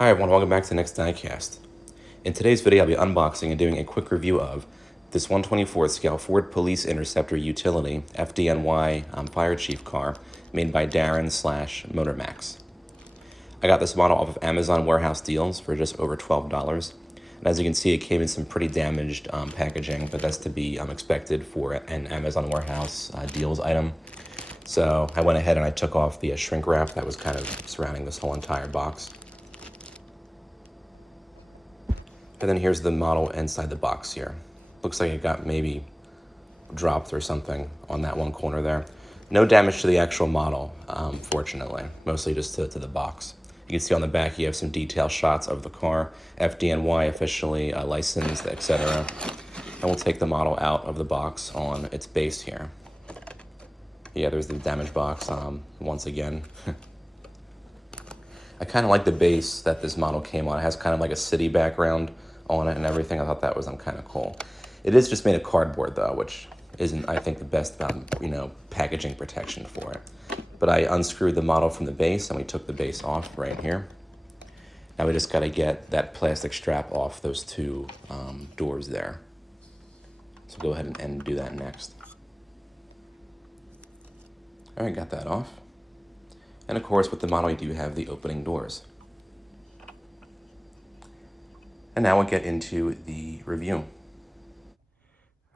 Hi everyone, welcome back to the next diecast. In today's video, I'll be unboxing and doing a quick review of this 1/24th scale Ford Police Interceptor Utility FDNY Fire Chief car made by Daron / Motormax. I got this model off of Amazon warehouse deals for just over $12. And as you can see, it came in some pretty damaged packaging, but that's to be expected for an Amazon warehouse deals item. So I went ahead and I took off the shrink wrap that was kind of surrounding this whole entire box. And then here's the model inside the box here. Looks like it got maybe dropped or something on that one corner there. No damage to the actual model, fortunately, mostly just to the box. You can see on the back you have some detailed shots of the car, FDNY officially licensed, etc. And we'll take the model out of the box on its base here. Yeah, there's the damage box once again. I kind of like the base that this model came on. It has kind of like a city background on it and everything. I thought that was kind of cool. It is just made of cardboard though, which isn't, I think, the best packaging protection for it. But I unscrewed the model from the base and we took the base off right here. Now we just got to get that plastic strap off those two doors there. So go ahead and do that next. All right, got that off. And of course, with the model, you do have the opening doors. And now we'll get into the review.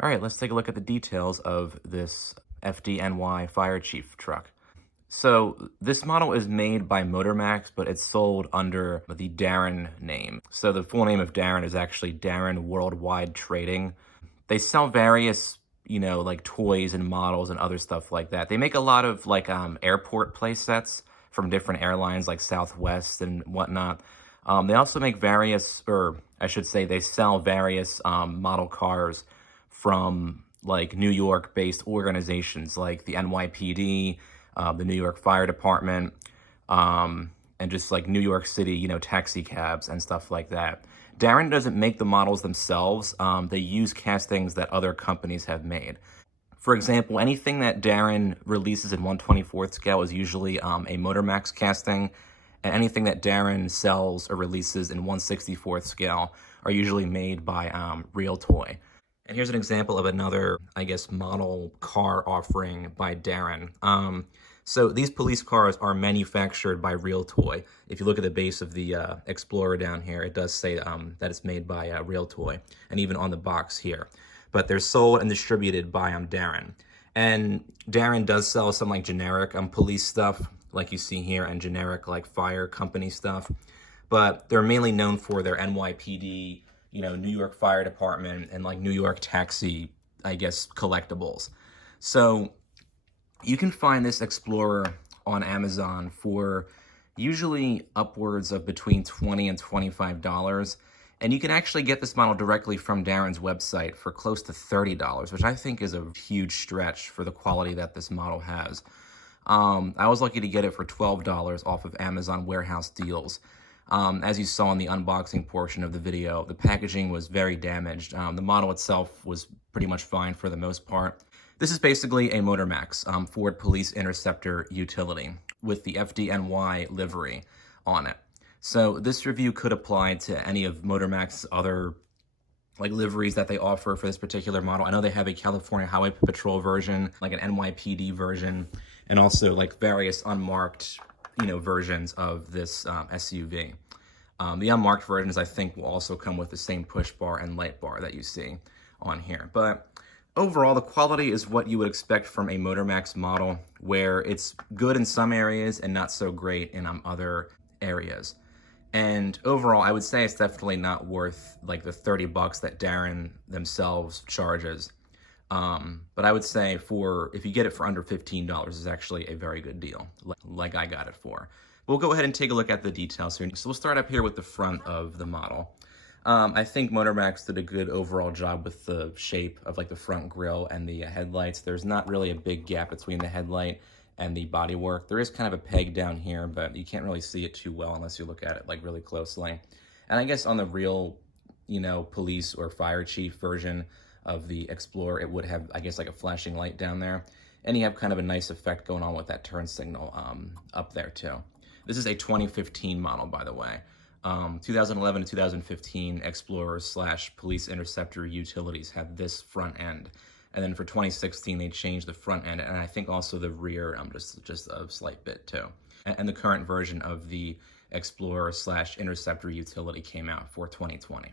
All right, let's take a look at the details of this FDNY Fire Chief truck. So this model is made by Motormax, but it's sold under the Daron name. So the full name of Daron is actually Daron Worldwide Trading. They sell various, like toys and models and other stuff like that. They make a lot of airport play sets from different airlines like Southwest and whatnot. They also make various, or I should say they sell various model cars from like New York-based organizations like the NYPD, the New York Fire Department, and just like New York City, taxi cabs and stuff like that. Daron doesn't make the models themselves. They use castings that other companies have made. For example, anything that Daron releases in 1/24th scale is usually a Motormax casting, and anything that Daron sells or releases in 1/64th scale are usually made by Real Toy. And here's an example of another, model car offering by Daron. So these police cars are manufactured by Real Toy. If you look at the base of the Explorer down here, it does say that it's made by Real Toy, and even on the box here. But they're sold and distributed by Daron. And Daron does sell some generic police stuff, like you see here, and generic fire company stuff. But they're mainly known for their NYPD, New York Fire Department, and New York taxi, collectibles. So you can find this Explorer on Amazon for usually upwards of between $20 and $25. And you can actually get this model directly from Daron's website for close to $30, which I think is a huge stretch for the quality that this model has. I was lucky to get it for $12 off of Amazon warehouse deals. As you saw in the unboxing portion of the video, the packaging was very damaged. The model itself was pretty much fine for the most part. This is basically a Motormax Ford Police Interceptor Utility with the FDNY livery on it. So this review could apply to any of Motormax's other liveries that they offer for this particular model. I know they have a California Highway Patrol version, an NYPD version, and also various unmarked versions of this SUV. The unmarked versions, I think, will also come with the same push bar and light bar that you see on here. But overall, the quality is what you would expect from a Motormax model, where it's good in some areas and not so great in other areas. And overall, I would say it's definitely not worth the $30 that Daron themselves charges. But I would say if you get it for under $15, is actually a very good deal, like I got it for. We'll go ahead and take a look at the details here. So we'll start up here with the front of the model. I think Motormax did a good overall job with the shape of the front grille and the headlights. There's not really a big gap between the headlight and the bodywork. There is kind of a peg down here, but you can't really see it too well unless you look at it really closely. And I guess on the real, police or fire chief version of the Explorer, it would have, a flashing light down there. And you have kind of a nice effect going on with that turn signal up there too. This is a 2015 model, by the way. 2011 to 2015 Explorer / Police Interceptor utilities had this front end. And then for 2016, they changed the front end, and I think also the rear, just a slight bit too. And the current version of the Explorer / Interceptor utility came out for 2020.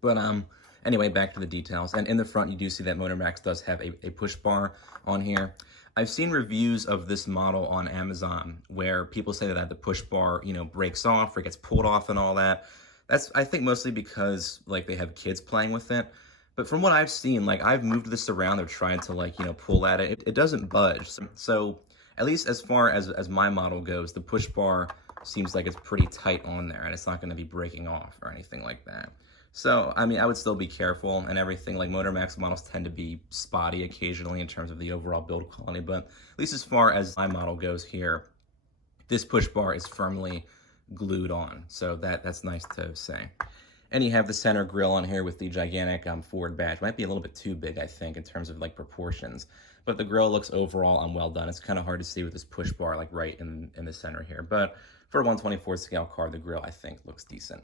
But anyway, back to the details. And in the front, you do see that Motormax does have a push bar on here. I've seen reviews of this model on Amazon where people say that the push bar, breaks off or gets pulled off and all that. That's, I think, mostly because like they have kids playing with it. But from what I've seen, like I've moved this around, they're trying to pull at it. It doesn't budge. So at least as far as my model goes, the push bar seems like it's pretty tight on there and it's not going to be breaking off or anything like that. So, I mean, I would still be careful and everything. Like Motormax models tend to be spotty occasionally in terms of the overall build quality, but at least as far as my model goes here, this push bar is firmly glued on. So that's nice to say. And you have the center grille on here with the gigantic Ford badge. Might be a little bit too big, I think, in terms of like proportions. But the grille looks overall well done. It's kind of hard to see with this push bar like right in the center here. But for a 1/24 scale car, the grille, I think, looks decent.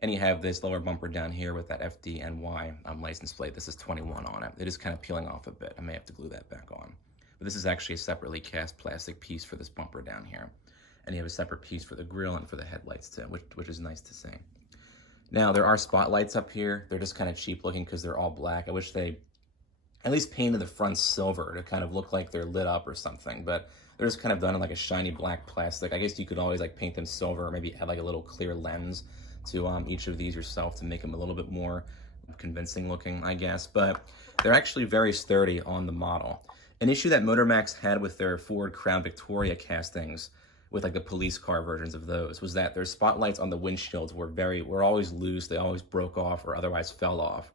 And you have this lower bumper down here with that FDNY license plate. This is 21 on it. It is kind of peeling off a bit. I may have to glue that back on. But this is actually a separately cast plastic piece for this bumper down here. And you have a separate piece for the grille and for the headlights too, which is nice to see. Now, there are spotlights up here. They're just kind of cheap looking because they're all black. I wish they at least painted the front silver to kind of look like they're lit up or something. But they're just kind of done in like a shiny black plastic. I guess you could always like paint them silver or maybe add like a little clear lens to each of these yourself to make them a little bit more convincing looking, I guess. But they're actually very sturdy on the model. An issue that Motormax had with their Ford Crown Victoria castings, with like the police car versions of those, was that their spotlights on the windshields were always loose. They always broke off or otherwise fell off.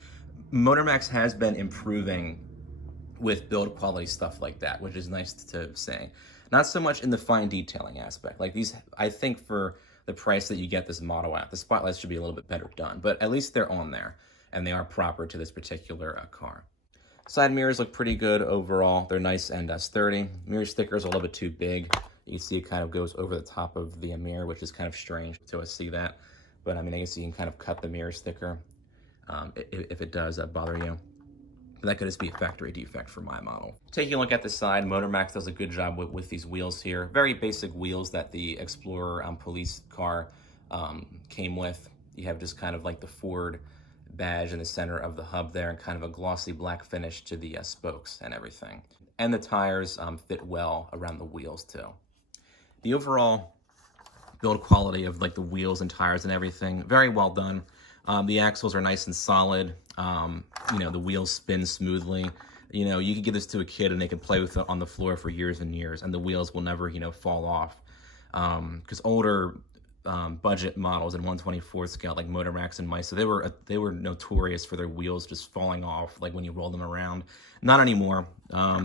Motormax has been improving with build quality stuff like that, which is nice to say. Not so much in the fine detailing aspect. Like these, I think for the price that you get this model at, the spotlights should be a little bit better done, but at least they're on there and they are proper to this particular car. Side mirrors look pretty good overall. They're nice and sturdy. Mirror stickers are a little bit too big. You can see it kind of goes over the top of the mirror, which is kind of strange to see that. But I mean, I guess you can kind of cut the mirror sticker if it does bother you. But that could just be a factory defect for my model. Taking a look at the side, Motormax does a good job with these wheels here. Very basic wheels that the Explorer police car came with. You have just kind of like the Ford badge in the center of the hub there and kind of a glossy black finish to the spokes and everything. And the tires fit well around the wheels too. The overall build quality of like the wheels and tires and everything, very well done. The axles are nice and solid. The wheels spin smoothly. You can give this to a kid and they can play with it on the floor for years and years, and the wheels will never, fall off. Because older budget models in 1/24 scale, like Motormax and Misa, they were notorious for their wheels just falling off, like when you roll them around. Not anymore.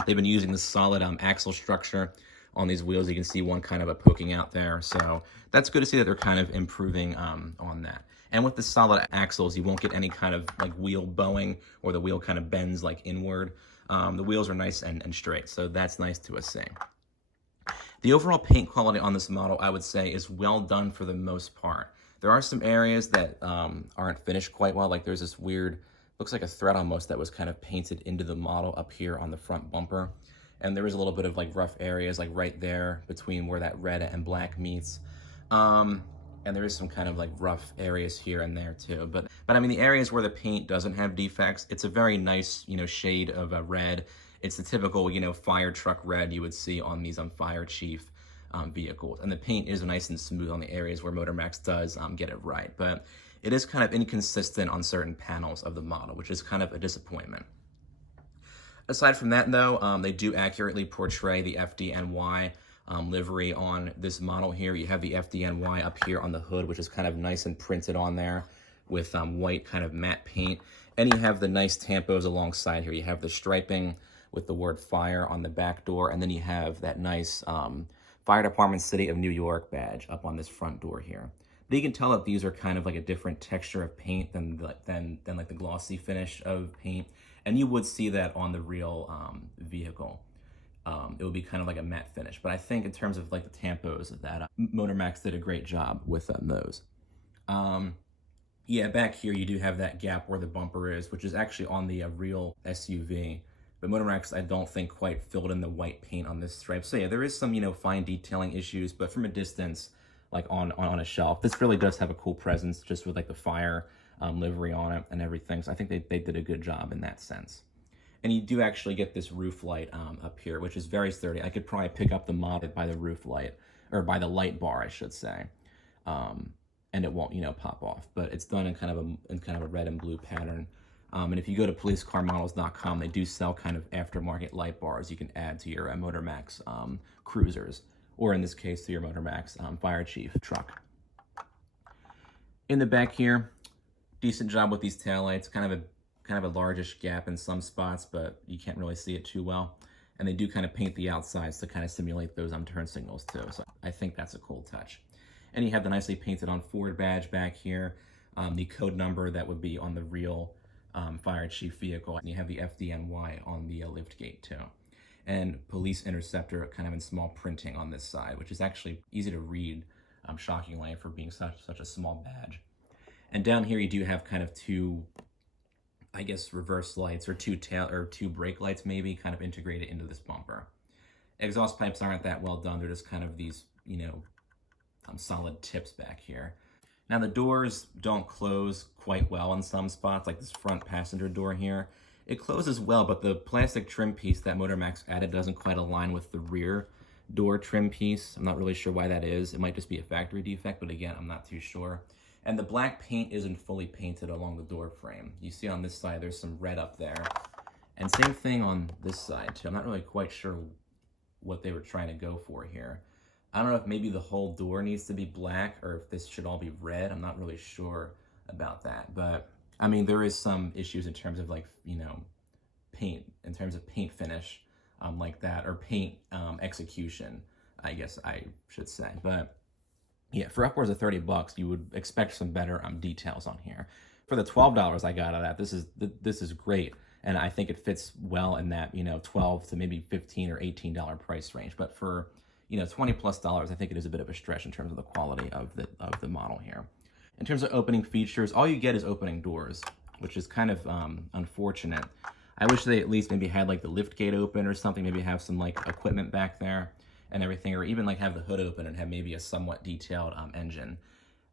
They've been using the solid axle structure on these wheels. You can see one kind of poking out there. So that's good to see that they're kind of improving on that. And with the solid axles, you won't get any kind of like wheel bowing or the wheel kind of bends like inward. The wheels are nice and straight, so that's nice to see. The overall paint quality on this model, I would say, is well done for the most part. There are some areas that aren't finished quite well. Like there's this weird, looks like a thread almost that was kind of painted into the model up here on the front bumper. And there was a little bit of like rough areas like right there between where that red and black meets. And there is some kind of like rough areas here and there too. But I mean, the areas where the paint doesn't have defects, it's a very nice, shade of red. It's the typical, fire truck red you would see on these Fire Chief vehicles. And the paint is nice and smooth on the areas where Motormax does get it right. But it is kind of inconsistent on certain panels of the model, which is kind of a disappointment. Aside from that, though, they do accurately portray the FDNY livery on this model here. You have the FDNY up here on the hood, which is kind of nice and printed on there with white kind of matte paint. And you have the nice tampos alongside here. You have the striping with the word fire on the back door, and then you have that nice Fire Department City of New York badge up on this front door here. But you can tell that these are kind of like a different texture of paint than like the glossy finish of paint. And you would see that on the real vehicle. It would be kind of like a matte finish. But I think in terms of like the tampos, that Motormax did a great job with those. Yeah, back here you do have that gap where the bumper is, which is actually on the real SUV. But Motormax, I don't think quite filled in the white paint on this stripe. So yeah, there is some, fine detailing issues, but from a distance, like on a shelf, this really does have a cool presence, just with like the fire livery on it and everything. So I think they did a good job in that sense. And you do actually get this roof light up here, which is very sturdy. I could probably pick up the model by the roof light, or by the light bar, I should say. And it won't, pop off. But it's done in kind of a red and blue pattern. And if you go to policecarmodels.com, they do sell kind of aftermarket light bars you can add to your Motormax cruisers, or in this case, to your Motormax Fire Chief truck. In the back here, decent job with these taillights. Kind of a largish gap in some spots, but you can't really see it too well. And they do kind of paint the outsides to kind of simulate those turn signals too. So I think that's a cool touch. And you have the nicely painted on Ford badge back here, the code number that would be on the real Fire Chief vehicle. And you have the FDNY on the lift gate too. And police interceptor kind of in small printing on this side, which is actually easy to read, shockingly, for being such a small badge. And down here you do have kind of two, I guess, reverse lights, or two brake lights maybe, kind of integrated into this bumper. Exhaust pipes aren't that well done. They're just kind of these, solid tips back here. Now the doors don't close quite well in some spots, like this front passenger door here. It closes well, but the plastic trim piece that Motormax added doesn't quite align with the rear door trim piece. I'm not really sure why that is. It might just be a factory defect, but again, I'm not too sure. And the black paint isn't fully painted along the door frame. You see on this side, there's some red up there. And same thing on this side too. I'm not really quite sure what they were trying to go for here. I don't know if maybe the whole door needs to be black, or if this should all be red. I'm not really sure about that. But I mean, there is some issues in terms of paint, in terms of paint finish like that, or paint execution, I guess I should say. But yeah, for upwards of $30, you would expect some better details on here. For the $12 I got out of that, this is great, and I think it fits well in that $12 to maybe $15 or $18 price range. But for $20+ I think it is a bit of a stretch in terms of the quality of the model here. In terms of opening features, all you get is opening doors, which is kind of unfortunate. I wish they at least maybe had like the lift gate open or something, maybe have some like equipment back there and everything, or even like have the hood open and have maybe a somewhat detailed engine.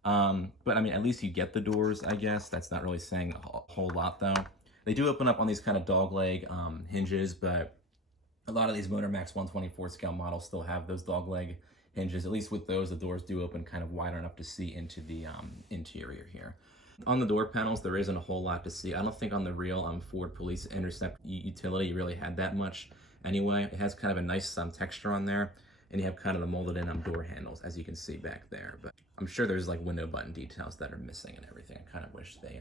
But I mean, at least you get the doors, I guess. That's not really saying a whole lot though. They do open up on these kind of dogleg hinges, but a lot of these Motormax 124 scale models still have those dogleg hinges. At least with those, the doors do open kind of wide enough to see into the interior here. On the door panels, there isn't a whole lot to see. I don't think on the real Ford Police Intercept utility you really had that much anyway. It has kind of a nice texture on there, and you have kind of the molded in door handles, as you can see back there. But I'm sure there's like window button details that are missing and everything. I kind of wish they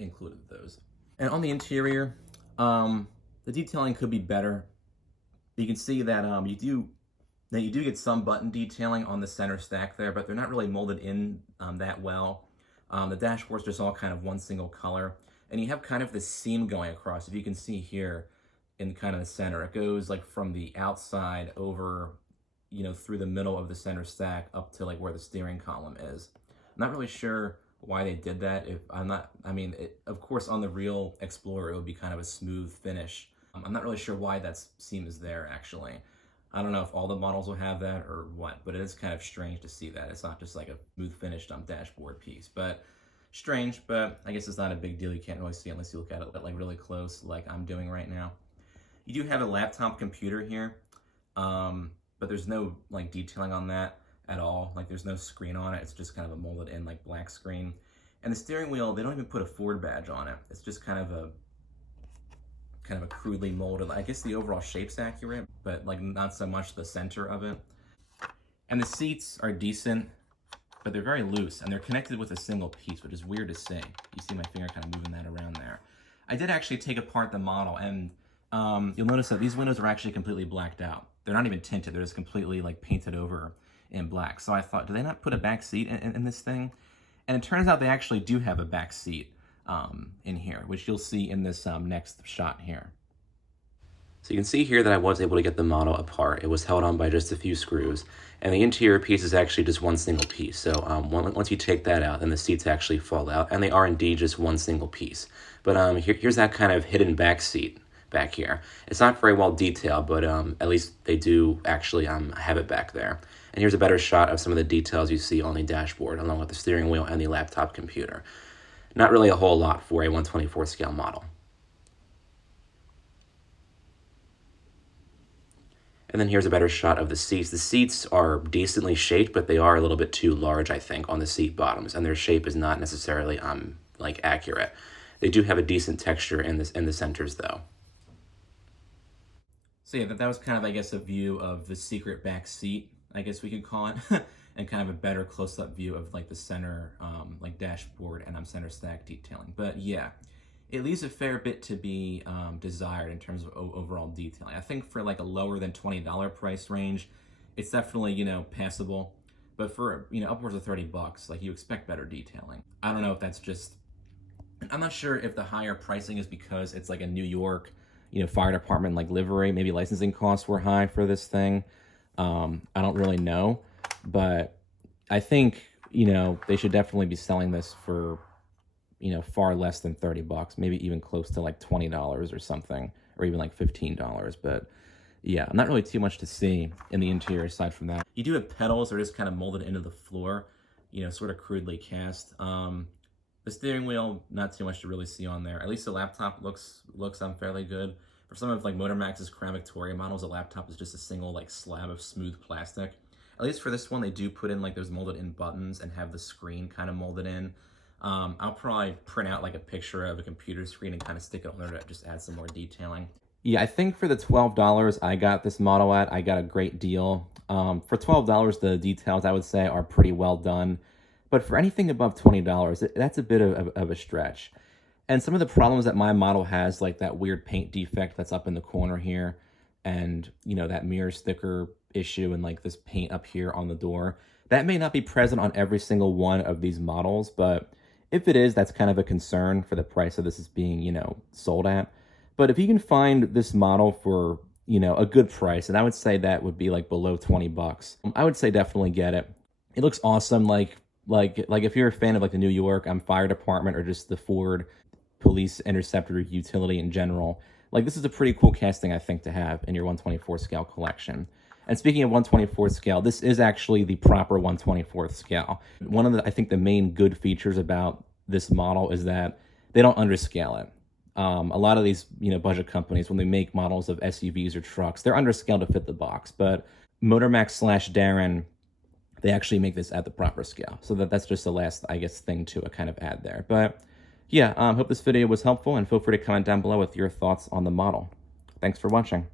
included those. And on the interior, the detailing could be better. You can see that you do get some button detailing on the center stack there, but they're not really molded in that well. The dashboard's just all kind of one single color, and you have kind of this seam going across. If you can see here in kind of the center, it goes like from the outside over, through the middle of the center stack up to like where the steering column is. I'm not really sure why they did that. Of course on the real Explorer, it would be kind of a smooth finish. I'm not really sure why that seam is there, actually. I don't know if all the models will have that or what, but it is kind of strange to see that. It's not just like a smooth finished dashboard piece, but strange, but I guess it's not a big deal. You can't really see unless you look at it like really close, like I'm doing right now. You do have a laptop computer here, but there's no like detailing on that at all. Like there's no screen on it. It's just kind of a molded in like black screen. And the steering wheel, they don't even put a Ford badge on it. It's just kind of a crudely molded. I guess the overall shape's accurate, but like not so much the center of it. And the seats are decent, but they're very loose, and they're connected with a single piece, which is weird to see. You see my finger kind of moving that around there. I did actually take apart the model, and you'll notice that these windows are actually completely blacked out. They're not even tinted. They're just completely like painted over in black. So I thought, do they not put a back seat in this thing? And it turns out they actually do have a back seat in here, which you'll see in this next shot here. So you can see here that I was able to get the model apart. It was held on by just a few screws. And the interior piece is actually just one single piece. So once you take that out, then the seats actually fall out. And they are indeed just one single piece. But here's that kind of hidden back seat back here. It's not very well detailed, but at least they do actually have it back there. And here's a better shot of some of the details you see on the dashboard, along with the steering wheel and the laptop computer. Not really a whole lot for a 1/24 scale model. And then here's a better shot of the seats. The seats are decently shaped, but they are a little bit too large, I think, on the seat bottoms, and their shape is not necessarily like accurate. They do have a decent texture in the centers, though. So yeah, that was kind of, I guess, a view of the secret back seat, I guess we could call it, and kind of a better close-up view of like the center, like dashboard and center stack detailing. But yeah, it leaves a fair bit to be desired in terms of overall detailing. I think for like a lower than $20 price range, it's definitely, you know, passable. But for, you know, upwards of $30, like you expect better detailing. I don't know if that's just, I'm not sure if the higher pricing is because it's like a New York, you know, fire department like livery. Maybe licensing costs were high for this thing. I don't really know, but I think, you know, they should definitely be selling this for, you know, far less than $30, maybe even close to like $20 or something, or even like $15. But yeah, not really too much to see in the interior aside from that. You do have pedals that are just kind of molded into the floor, you know, sort of crudely cast. The steering wheel, not too much to really see on there. At least the laptop looks fairly good. For some of like Motormax's Crown Victoria models, the laptop is just a single like slab of smooth plastic. At least for this one, they do put in like those molded in buttons and have the screen kind of molded in. I'll probably print out like a picture of a computer screen and kind of stick it on there to just add some more detailing. Yeah, I think for the $12 I got this model at, I got a great deal. For $12, the details I would say are pretty well done. But for anything above $20, that's a bit of a stretch. And some of the problems that my model has, like that weird paint defect that's up in the corner here, and, you know, that mirror sticker issue and like this paint up here on the door, that may not be present on every single one of these models, but if it is, that's kind of a concern for the price of this is being, you know, sold at. But if you can find this model for, you know, a good price, and I would say that would be like below $20, I would say definitely get it. It looks awesome. Like if you're a fan of like the New York fire department or just the Ford police interceptor utility in general, like this is a pretty cool casting, I think, to have in your 1/24 scale collection. And speaking of 1/24 scale, this is actually the proper 1/24 scale. One of the, I think, the main good features about this model is that they don't underscale it. A lot of these, you know, budget companies, when they make models of SUVs or trucks, they're underscaled to fit the box. But Motormax / Daron, they actually make this at the proper scale. So that's just the last, I guess, thing to kind of add there. But yeah, hope this video was helpful, and feel free to comment down below with your thoughts on the model. Thanks for watching.